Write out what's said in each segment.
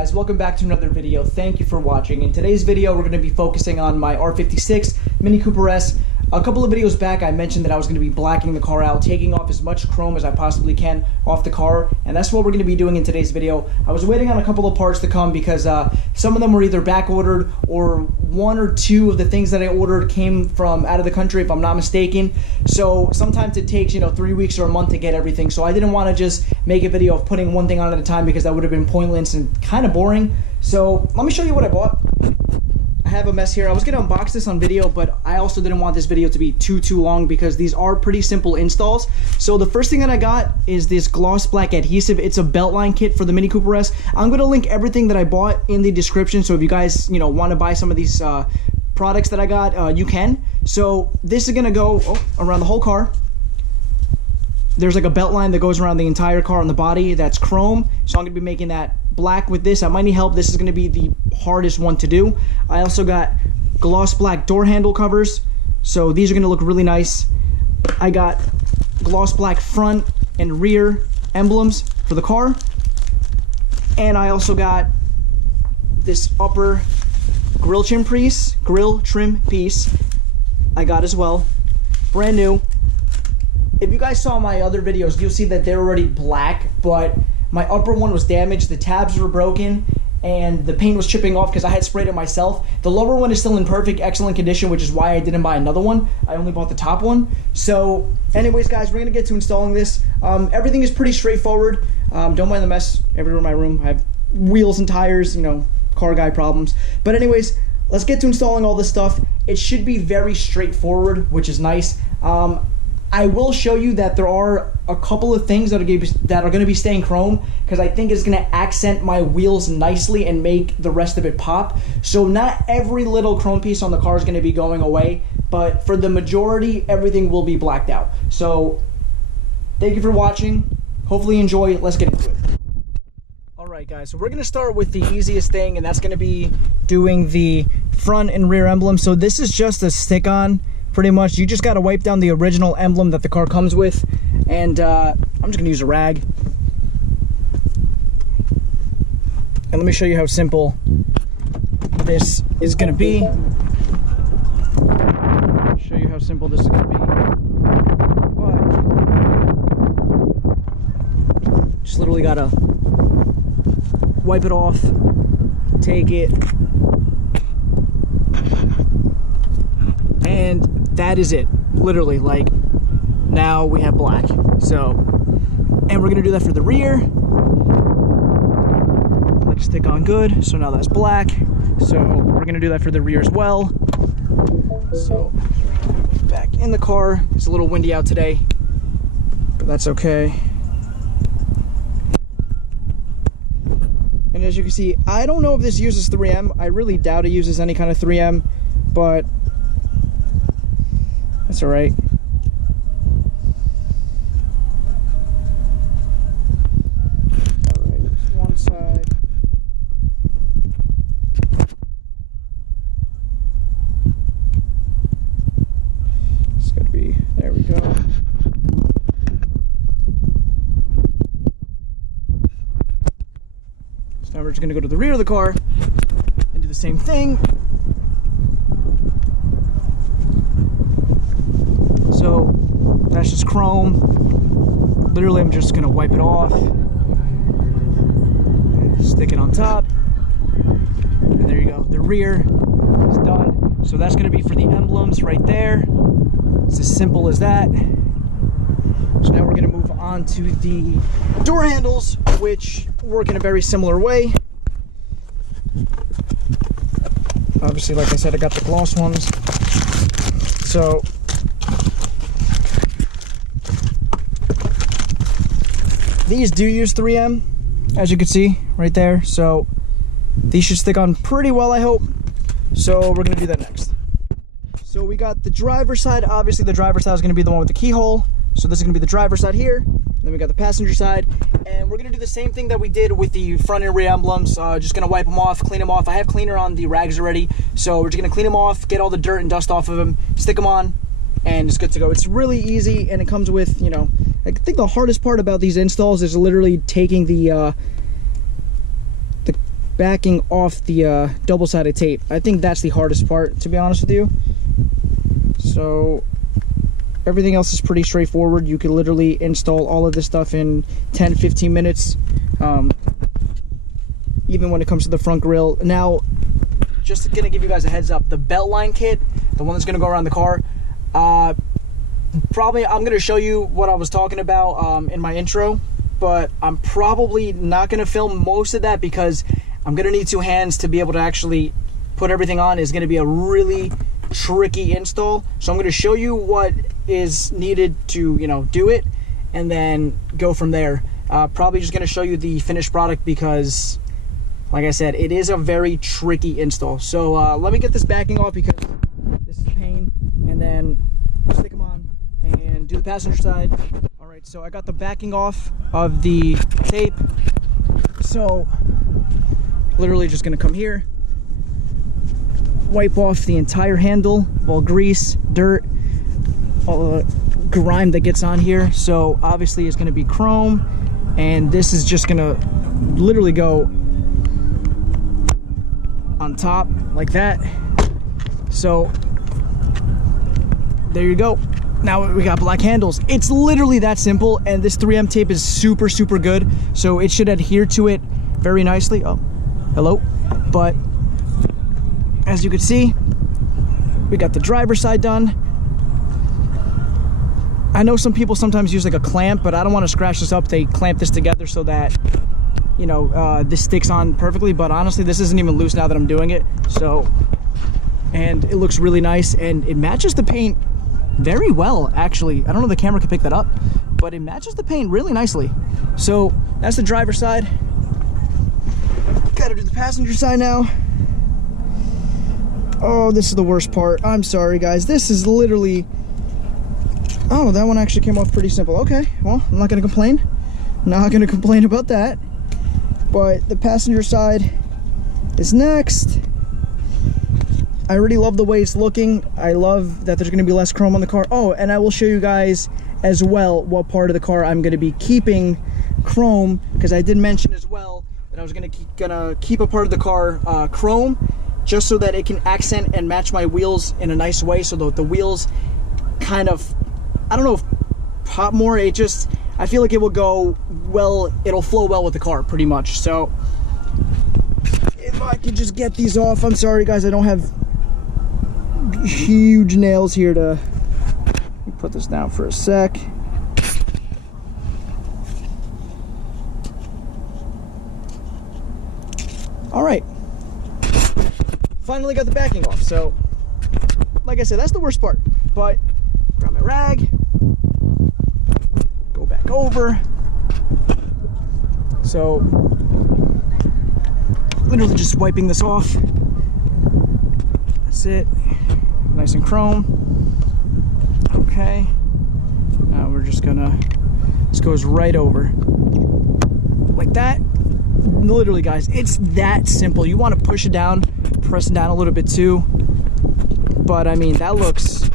guys, welcome back to another video. Thank you for watching. In today's video we're going to be focusing on my R56 Mini Cooper S. A couple of videos back I mentioned that I was going to be blacking the car out, taking off as much chrome as I possibly can off the car, and that's what we're going to be doing in today's video. I was waiting on a couple of parts to come because some of them were either back ordered or one or two of the things that I ordered came from out of the country if I'm not mistaken. So sometimes it takes 3 weeks or a month to get everything, so I didn't want to just make a video of putting one thing on at a time because that would have been pointless and kind of boring. So let me show you what I bought. I have a mess here. I was going to unbox this on video, but I also didn't want this video to be too long because these are pretty simple installs. So the first thing that I got is this gloss black adhesive. It's a beltline kit for the Mini Cooper S. I'm going to link everything that I bought in the description, so if you guys want to buy some of these products that I got, you can. So this is going to go around the whole car. There's like a belt line that goes around the entire car on the body that's chrome, so I'm going to be making that black with this. I might need help. This is going to be the hardest one to do. I also got gloss black door handle covers, so these are going to look really nice. I got gloss black front and rear emblems for the car, and I also got this upper grill trim piece I got as well, brand new. If you guys saw my other videos, you'll see that they're already black, but my upper one was damaged, the tabs were broken, and the paint was chipping off because I had sprayed it myself. The lower one is still in perfect, excellent condition, which is why I didn't buy another one. I only bought the top one. So anyways, guys, we're going to get to installing this. Everything is pretty straightforward. Don't mind the mess everywhere in my room. I have wheels and tires, car guy problems. But anyways, let's get to installing all this stuff. It should be very straightforward, which is nice. I will show you that there are a couple of things that are going to be staying chrome because I think it's going to accent my wheels nicely and make the rest of it pop. So not every little chrome piece on the car is going to be going away, but for the majority, everything will be blacked out. So thank you for watching. Hopefully you enjoy. Let's get into it. Alright guys, so we're going to start with the easiest thing, and that's going to be doing the front and rear emblem. So this is just a stick-on. Pretty much, you just got to wipe down the original emblem that the car comes with, and I'm just going to use a rag. And let me show you how simple this is going to be. Show you how simple this is going to be. But just literally got to wipe it off, take it, and that is it. Literally, like, now we have black. So, and we're gonna do that for the rear. Let it stick on good. So now that's black. So we're gonna do that for the rear as well. So back in the car. It's a little windy out today, but that's okay. And as you can see, I don't know if this uses 3M. I really doubt it uses any kind of 3M, but that's all right. All right, there's one side. It's got to be, there we go. So now we're just going to go to the rear of the car and do the same thing. So that's just chrome. Literally, I'm just gonna wipe it off, stick it on top, and there you go. The rear is done. So that's gonna be for the emblems right there. It's as simple as that. So now we're gonna move on to the door handles, which work in a very similar way. Obviously, like I said, I got the gloss ones. So these do use 3M, as you can see right there, so these should stick on pretty well, I hope. So we're going to do that next. So we got the driver's side. Obviously the driver's side is going to be the one with the keyhole, so this is going to be the driver's side here. And then we got the passenger side, and we're going to do the same thing that we did with the front and rear emblems. Just going to wipe them off, clean them off. I have cleaner on the rags already, so we're just going to clean them off, get all the dirt and dust off of them, stick them on, and it's good to go. It's really easy, and it comes with, I think the hardest part about these installs is literally taking the backing off the double-sided tape. I think that's the hardest part, to be honest with you. So everything else is pretty straightforward. You can literally install all of this stuff in 10-15 minutes, even when it comes to the front grille. Now, just gonna give you guys a heads up, the belt line kit, the one that's gonna go around the car, probably I'm gonna show you what I was talking about in my intro, but I'm probably not gonna film most of that because I'm gonna need two hands to be able to actually put everything on. It's gonna be a really tricky install. So I'm gonna show you what is needed to, you know, do it, and then go from there. Probably just gonna show you the finished product because, like I said, it is a very tricky install. So let me get this backing off because this is a pain, and then stick them on and do the passenger side. All right, so I got the backing off of the tape. So literally just gonna come here, wipe off the entire handle, all grease, dirt, all the grime that gets on here. So obviously it's gonna be chrome, and this is just gonna literally go on top like that. So there you go. Now we got black handles. It's literally that simple, and this 3M tape is super good, so it should adhere to it very nicely. Oh, hello. But as you can see, we got the driver's side done. I know some people sometimes use like a clamp, but I don't want to scratch this up. They clamp this together so that, you know, this sticks on perfectly, but honestly this isn't even loose now that I'm doing it. So, and it looks really nice, and it matches the paint very well, actually. I don't know if the camera can pick that up, but it matches the paint really nicely. So that's the driver's side. Gotta do the passenger side now. Oh, this is the worst part. I'm sorry guys, this is literally, oh, that one actually came off pretty simple. Okay, well, I'm not gonna complain. Not gonna complain about that. But the passenger side is next. I already love the way it's looking. I love that there's gonna be less chrome on the car. Oh, and I will show you guys as well what part of the car I'm gonna be keeping chrome, because I did mention as well that I was gonna keep a part of the car chrome, just so that it can accent and match my wheels in a nice way, so that the wheels kind of, I don't know if pop more, it just, I feel like it will go well, it'll flow well with the car pretty much. So if I could just get these off. I'm sorry guys, I don't have huge nails here to, let me put this down for a sec. All right, finally got the backing off. So like I said, that's the worst part, but grab my rag, go back over. So literally just wiping this off. That's it, nice and chrome. Okay, now we're just gonna, this goes right over like that. Literally guys, it's that simple. You want to push it down, press it down a little bit too, but I mean, that looks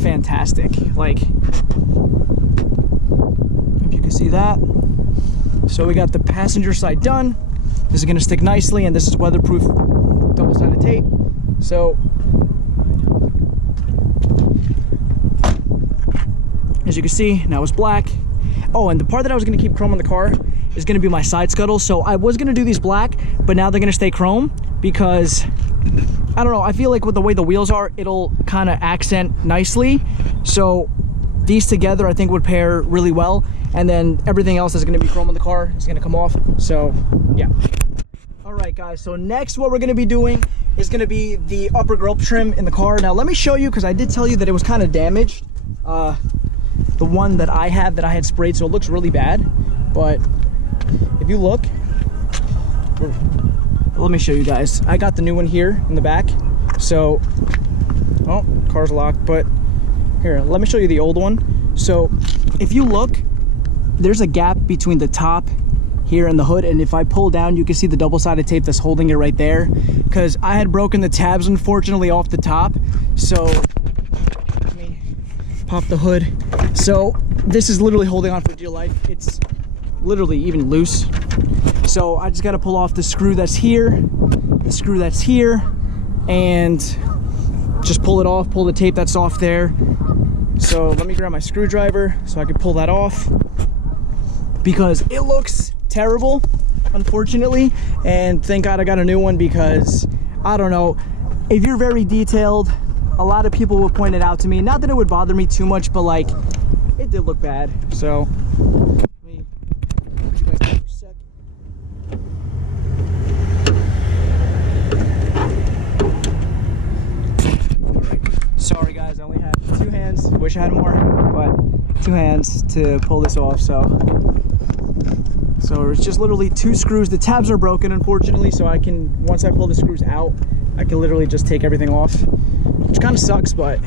fantastic. Like, if you can see that. So we got the passenger side done. This is going to stick nicely, and this is weatherproof double-sided tape. So as you can see, now it's black. Oh, and the part that I was going to keep chrome on the car is going to be my side scuttle. So I was going to do these black, but now they're going to stay chrome because, I don't know, I feel like with the way the wheels are, it'll kind of accent nicely. So these together I think would pair really well, and then everything else is going to be chrome on the car is going to come off. So yeah. All right guys, so next what we're going to be doing is going to be the upper grille trim in the car. Now let me show you, because I did tell you that it was kind of damaged, the one that I had sprayed, so it looks really bad. But if you look, let me show you guys. I got the new one here in the back. So, oh, car's locked, but here, let me show you the old one. So if you look, there's a gap between the top here and the hood, and if I pull down, you can see the double-sided tape that's holding it right there, because I had broken the tabs unfortunately off the top. So let me pop the hood. So this is literally holding on for dear life. It's literally even loose. So I just got to pull off the screw that's here, the screw that's here, and just pull it off, pull the tape that's off there. So let me grab my screwdriver so I can pull that off, because it looks terrible, unfortunately. And thank God I got a new one, because I don't know, if you're very detailed, a lot of people would point it out to me. Not that it would bother me too much, but like, it did look bad. So let me put you guys down for a sec. All right. Sorry guys, I only have 2 hands. Wish I had more, but 2 hands to pull this off. So it's just literally 2 screws. The tabs are broken, unfortunately, so I can, once I pull the screws out, I can literally just take everything off, which kind of sucks, but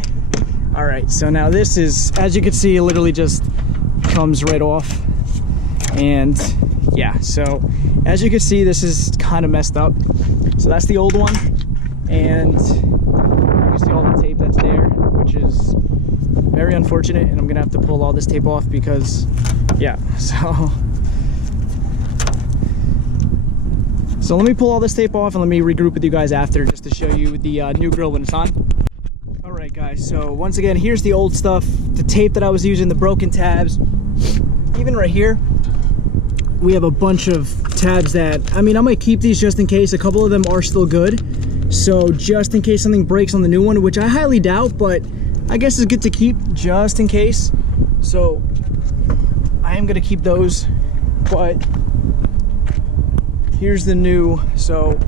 all right. So now this is, as you can see, it literally just comes right off. And yeah, so as you can see, this is kind of messed up. So that's the old one, and you can see all the tape that's there, which is very unfortunate, and I'm gonna have to pull all this tape off because, yeah, So let me pull all this tape off and let me regroup with you guys after, just to show you the new grill when it's on. All right guys, so once again, here's the old stuff, the tape that I was using, the broken tabs. Even right here, we have a bunch of tabs that, I mean, I might keep these just in case. A couple of them are still good. So just in case something breaks on the new one, which I highly doubt, but I guess it's good to keep just in case. So I am gonna keep those, but here's the new, so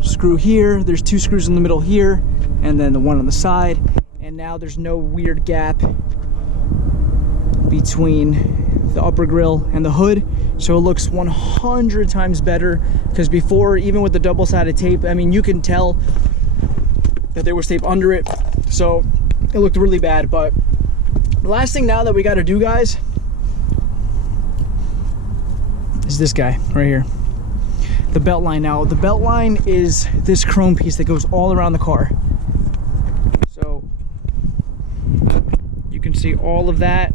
screw here, there's 2 screws in the middle here, and then the one on the side, and now there's no weird gap between the upper grille and the hood, so it looks 100 times better. Because before, even with the double-sided tape, I mean, you can tell that there was tape under it, so it looked really bad. But the last thing now that we got to do, guys, is this guy right here, the belt line. Now the belt line is this chrome piece that goes all around the car, so you can see all of that.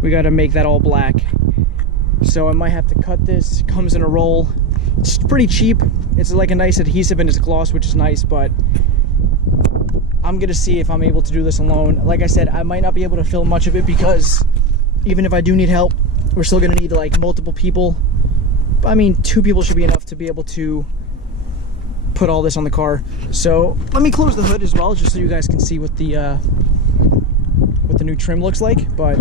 We got to make that all black, so I might have to cut this. It comes in a roll. It's pretty cheap. It's like a nice adhesive and it's gloss, which is nice, but I'm gonna see if I'm able to do this alone. Like I said, I might not be able to film much of it, because even if I do need help, we're still gonna need like multiple people. I mean, 2 people should be enough to be able to put all this on the car. So let me close the hood as well, just so you guys can see what the new trim looks like. But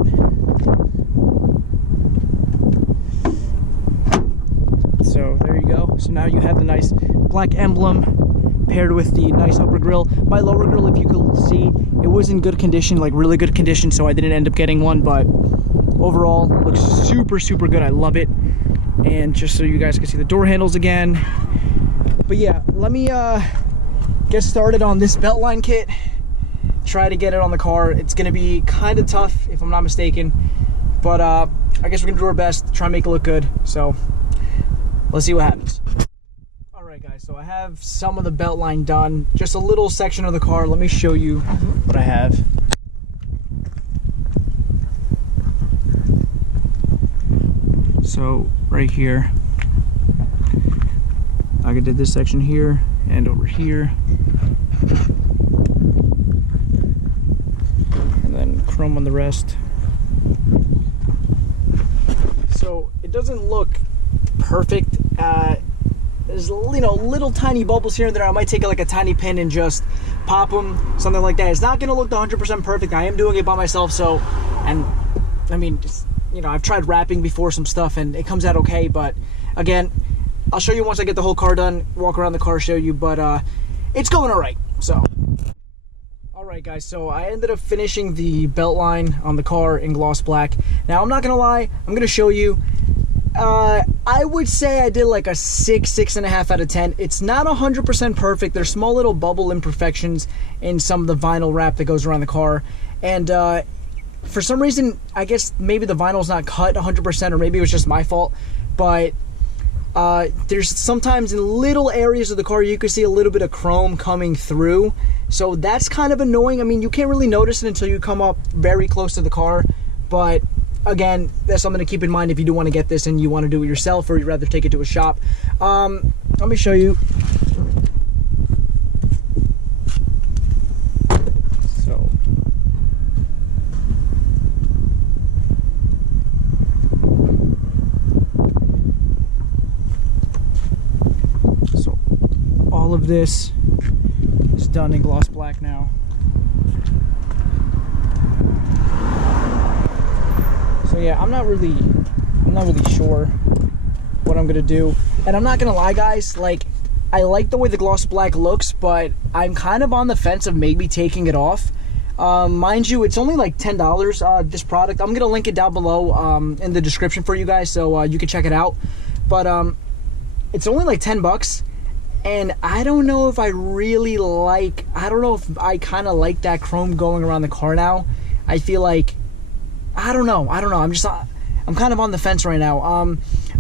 so there you go. So now you have the nice black emblem paired with the nice upper grille. My lower grille, if you could see, it was in good condition, like really good condition, so I didn't end up getting one, but overall it looks super good. I love it. And just so you guys can see the door handles again. But yeah, let me get started on this belt line kit, try to get it on the car. It's gonna be kind of tough if I'm not mistaken, but I guess we're gonna do our best to try and make it look good. So let's see what happens. All right guys, so I have some of the belt line done, just a little section of the car. Let me show you what I have. So right here, I did this section here and over here, and then chrome on the rest. So it doesn't look perfect. There's, you know, little tiny bubbles here and there. I might take like a tiny pin and just pop them, something like that. It's not gonna look 100% perfect. I am doing it by myself, so, and I mean, just, you know, I've tried wrapping before some stuff and it comes out okay, but again, I'll show you once I get the whole car done, walk around the car, show you, but it's going all right. So all right guys, so I ended up finishing the belt line on the car in gloss black. Now I'm not gonna lie, I'm gonna show you, I would say I did like a 6.5 out of 10. It's not 100% perfect. There's small little bubble imperfections in some of the vinyl wrap that goes around the car, and for some reason, I guess maybe the vinyl's not cut 100%, or maybe it was just my fault, but there's sometimes in little areas of the car you can see a little bit of chrome coming through, so that's kind of annoying. I mean, you can't really notice it until you come up very close to the car, but again, that's something to keep in mind if you do want to get this and you want to do it yourself, or you'd rather take it to a shop. Let me show you. So all of this is done in gloss black now. So yeah, I'm not really sure what I'm gonna do. And I'm not gonna lie, guys, like, I like the way the gloss black looks, but I'm kind of on the fence of maybe taking it off. Mind you, it's only like $10, this product. I'm gonna link it down below in the description for you guys, so you can check it out. But it's only like 10 bucks, and I don't know if I really like, I don't know if I kind of like that chrome going around the car now. I feel like, I don't know, I'm kind of on the fence right now.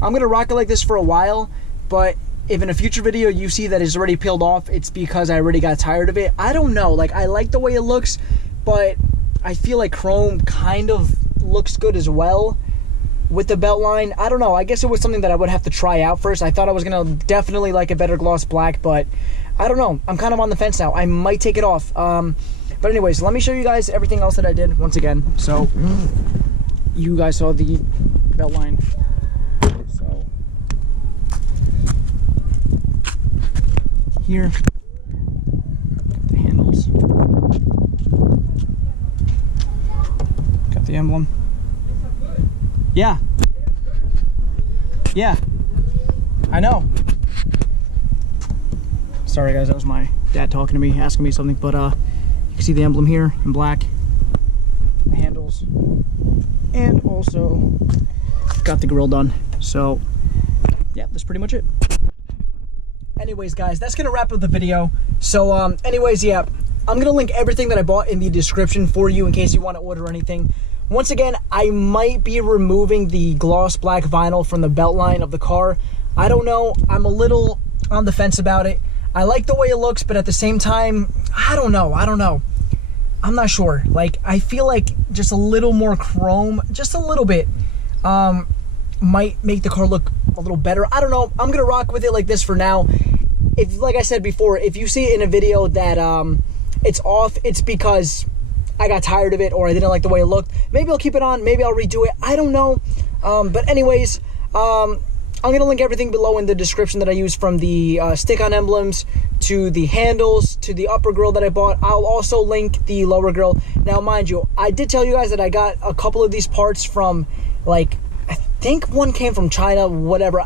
I'm gonna rock it like this for a while, but if in a future video you see that it's already peeled off, it's because I already got tired of it. I don't know, like, I like the way it looks, but I feel like chrome kind of looks good as well with the belt line. I don't know, I guess it was something that I would have to try out first. I thought I was gonna definitely like a better gloss black, but I don't know, I'm kind of on the fence now. I might take it off. But anyways, let me show you guys everything else that I did once again. So you guys saw the belt line. So here, got the handles, got the emblem. Yeah, I know. Sorry guys, that was my dad talking to me, asking me something, but you can see the emblem here in black, the handles, and also got the grille done. So yeah, that's pretty much it. Anyways guys, that's gonna wrap up the video. So anyways, yeah, I'm gonna link everything that I bought in the description for you in case you want to order anything. Once again, I might be removing the gloss black vinyl from the belt line of the car. I don't know, I'm a little on the fence about it. I like the way it looks, but at the same time, I don't know. I'm not sure. Like, I feel like just a little more chrome, just a little bit, might make the car look a little better. I don't know. I'm gonna rock with it like this for now. If, like I said before, if you see it in a video that it's off, it's because I got tired of it or I didn't like the way it looked. Maybe I'll keep it on, maybe I'll redo it, I don't know. But anyways, I'm gonna link everything below in the description that I use, from the stick-on emblems to the handles to the upper grille that I bought. I'll also link the lower grille. Now mind you, I did tell you guys that I got a couple of these parts from, like, I think one came from China, whatever.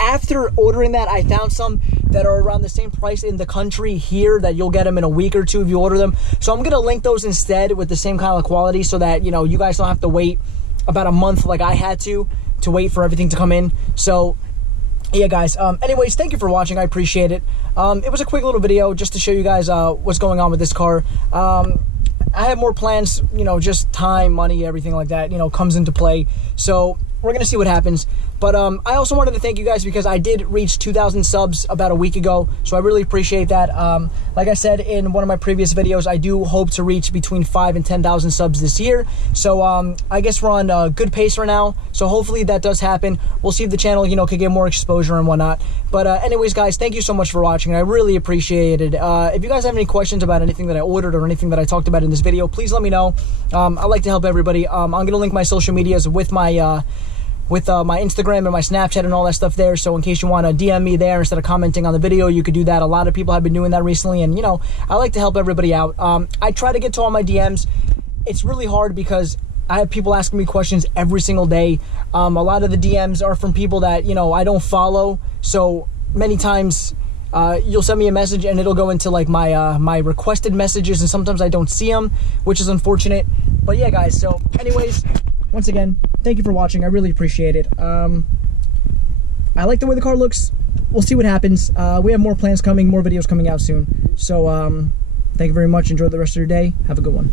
After ordering that, I found some that are around the same price in the country here, that you'll get them in a week or two if you order them. So I'm gonna link those instead with the same kind of quality, so that, you know, you guys don't have to wait about a month like I had to wait for everything to come in. So yeah guys, anyways, thank you for watching, I appreciate it. It was a quick little video just to show you guys what's going on with this car. I have more plans, you know, just time, money, everything like that, you know, comes into play. So we're gonna see what happens. But I also wanted to thank you guys because I did reach 2,000 subs about a week ago, so I really appreciate that. Like I said in one of my previous videos, I do hope to reach between 5,000 and 10,000 subs this year. So I guess we're on a good pace right now, so hopefully that does happen. We'll see if the channel, you know, could get more exposure and whatnot. But anyways guys, thank you so much for watching. I really appreciate it. If you guys have any questions about anything that I ordered or anything that I talked about in this video, please let me know. I like to help everybody. I'm gonna link my social medias with my my Instagram and my Snapchat and all that stuff there, so in case you want to DM me there instead of commenting on the video, you could do that. A lot of people have been doing that recently, and you know, I like to help everybody out. I try to get to all my DMs. It's really hard because I have people asking me questions every single day. A lot of the DMs are from people that, you know, I don't follow, so many times you'll send me a message and it'll go into like my my requested messages, and sometimes I don't see them, which is unfortunate. But yeah guys, so anyways, once again, thank you for watching. I really appreciate it. I like the way the car looks. We'll see what happens. We have more plans coming, more videos coming out soon. So thank you very much. Enjoy the rest of your day. Have a good one.